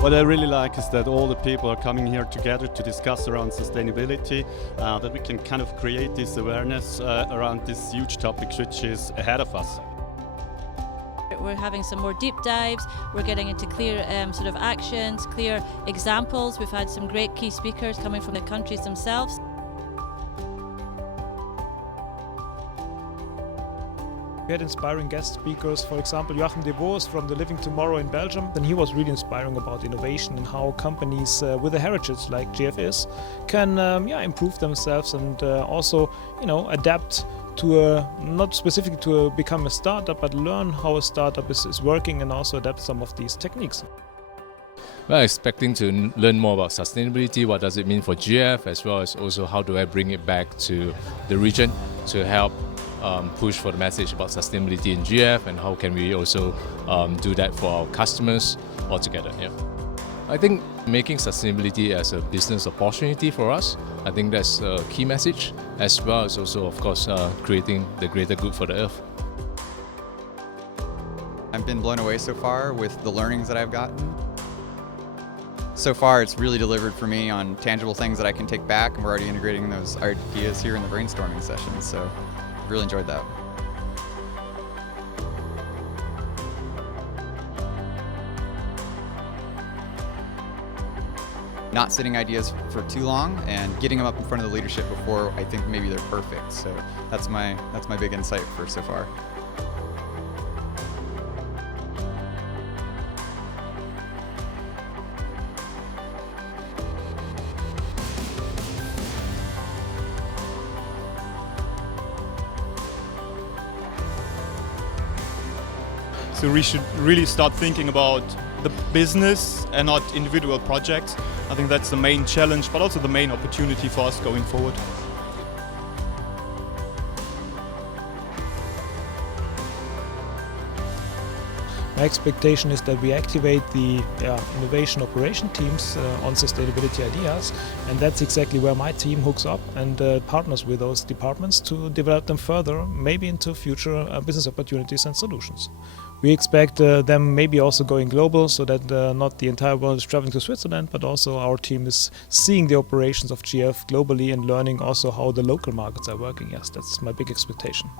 What I really like is that all the people are coming here together to discuss around sustainability, that we can kind of create this awareness around this huge topic which is ahead of us. We're having some more deep dives, we're getting into clear sort of actions, clear examples. We've had some great key speakers coming from the countries themselves. We had inspiring guest speakers, for example Joachim de Vos from the Living Tomorrow in Belgium. And he was really inspiring about innovation and how companies with a heritage like GF is can improve themselves and also adapt to not specifically to become a startup, but learn how a startup is working and also adapt some of these techniques. We're expecting to learn more about sustainability, what does it mean for GF, as well as also how do I bring it back to the region to help push for the message about sustainability in GF, and how can we also do that for our customers altogether. Yeah. I think making sustainability as a business opportunity for us, I think that's a key message, as well as also, of course, creating the greater good for the earth. I've been blown away so far with the learnings that I've gotten. So far, it's really delivered for me on tangible things that I can take back, and we're already integrating those ideas here in the brainstorming sessions, so I've really enjoyed that. Not sitting ideas for too long and getting them up in front of the leadership before I think maybe they're perfect. So that's my big insight for so far. So we should really start thinking about the business and not individual projects. I think that's the main challenge, but also the main opportunity for us going forward. My expectation is that we activate the innovation operation teams on sustainability ideas, and that's exactly where my team hooks up and partners with those departments to develop them further, maybe into future business opportunities and solutions. We expect them maybe also going global, so that not the entire world is traveling to Switzerland, but also our team is seeing the operations of GF globally and learning also how the local markets are working. Yes, that's my big expectation.